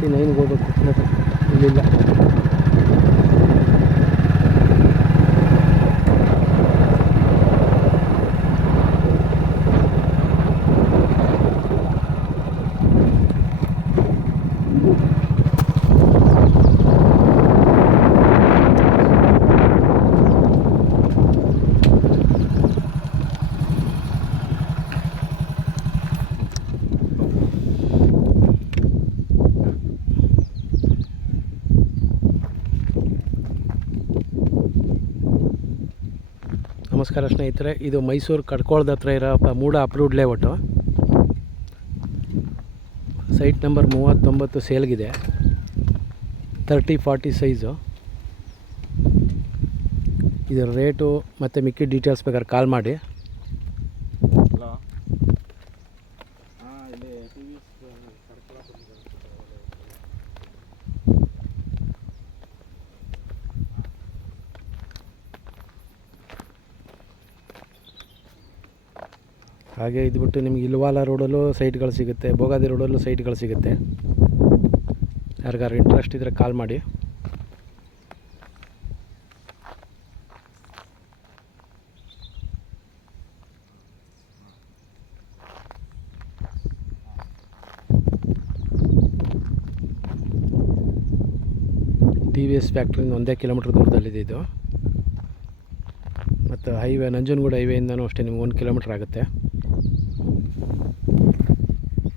49ಗೆ ಹೋಗ್ಬೇಕು. ಇಲ್ಲಿಲ್ಲ. ನಮಸ್ಕಾರ ಸ್ನೇಹಿತರೆ, ಇದು ಮೈಸೂರು ಕಡ್ಕೋಳದ ಹತ್ರ ಇರೋ MUDA approved layout. Site number 39 ಸೇಲ್ಗಿದೆ. 30-40 ಸೈಜು. ಇದರ ರೇಟು ಮತ್ತು ಮಿಕ್ಕಿ ಡೀಟೇಲ್ಸ್ ಬೇಕಾದ್ರೆ ಕಾಲ್ ಮಾಡಿ. ಹಾಗೆ ಇದು ಬಿಟ್ಟು ನಿಮಗೆ ಇಲ್ವಾಲ ರೋಡಲ್ಲೂ ಸೈಟ್ಗಳು ಸಿಗುತ್ತೆ, ಬೋಗಾದಿ ರೋಡಲ್ಲೂ ಸೈಟ್ಗಳು ಸಿಗುತ್ತೆ. ಯಾರಿಗಾರು ಇಂಟ್ರೆಸ್ಟ್ ಇದ್ದರೆ ಕಾಲ್ ಮಾಡಿ. TVS ಫ್ಯಾಕ್ಟ್ರಿಯಿಂದ 1 ಕಿಲೋಮೀಟ್ರ್ ದೂರದಲ್ಲಿದೆ ಇದು. ಮತ್ತು ಹೈವೇ ನಂಜನಗೂಡು ಹೈವೇಯಿಂದನೂ ಅಷ್ಟೇ ನಿಮ್ಗೆ 1 ಕಿಲೋಮೀಟ್ರ್ ಆಗುತ್ತೆ.